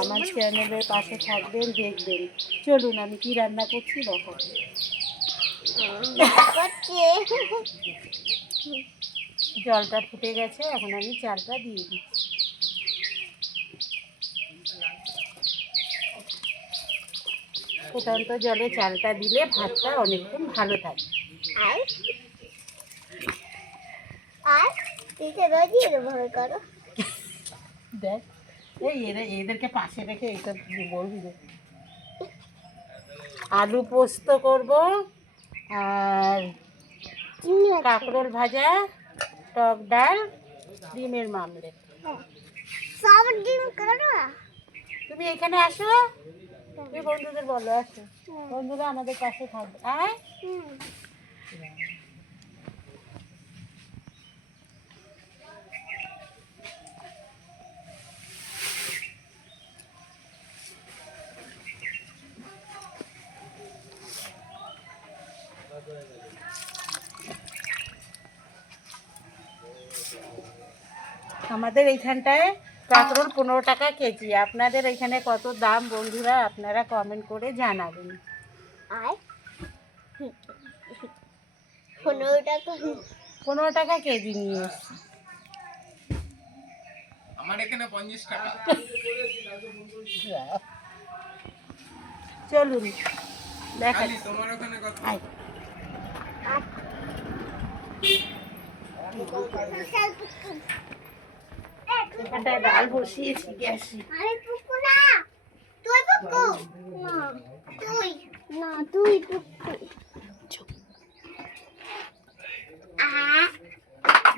আমার চ্যানেলের পাশে থাকবেন, দেখবেন। চলুন আমি কি রান্না করছি দেখো। জলটা ফুটে গেছে, এখন আমি চালটা দিয়ে দিচ্ছি। ফুটন্ত জলে চালটা দিলে ভাতটা অনেকক্ষণ ভালো থাকে। দেখ এদেরকে পাশে রেখে এইসব বলবি রে। আলু পোস্ত করব, আর কাঁকরোল ভাজা, টক ডাল, ডিমের মামলেট। তুমি এখানে আসো, তুমি বন্ধুদের বলো আসো, বন্ধুরা আমাদের পাশে থাকবে। আয় আমাদের এইখানটায় কাঁকরোল 15 টাকা কেজি। আপনাদের এখানে কত দাম বন্ধুরা, আপনারা কমেন্ট করে জানাবেন। আর 15 টাকা কেজি নিয়ে এসছি। আমার এখানে 50 টাকা। চলুন দেখা তোমার ওখানে কত? এখানটায় ডাল বসিয়েছি গ্যাসে।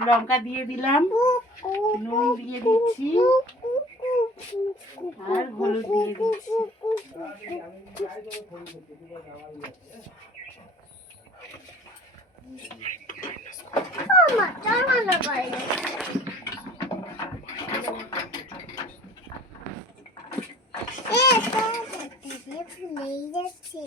লঙ্কা দিয়ে দিলাম, নুন দিয়ে দিচ্ছি, আর হলুদ দিয়ে দিচ্ছি। ফুলেই যাচ্ছে।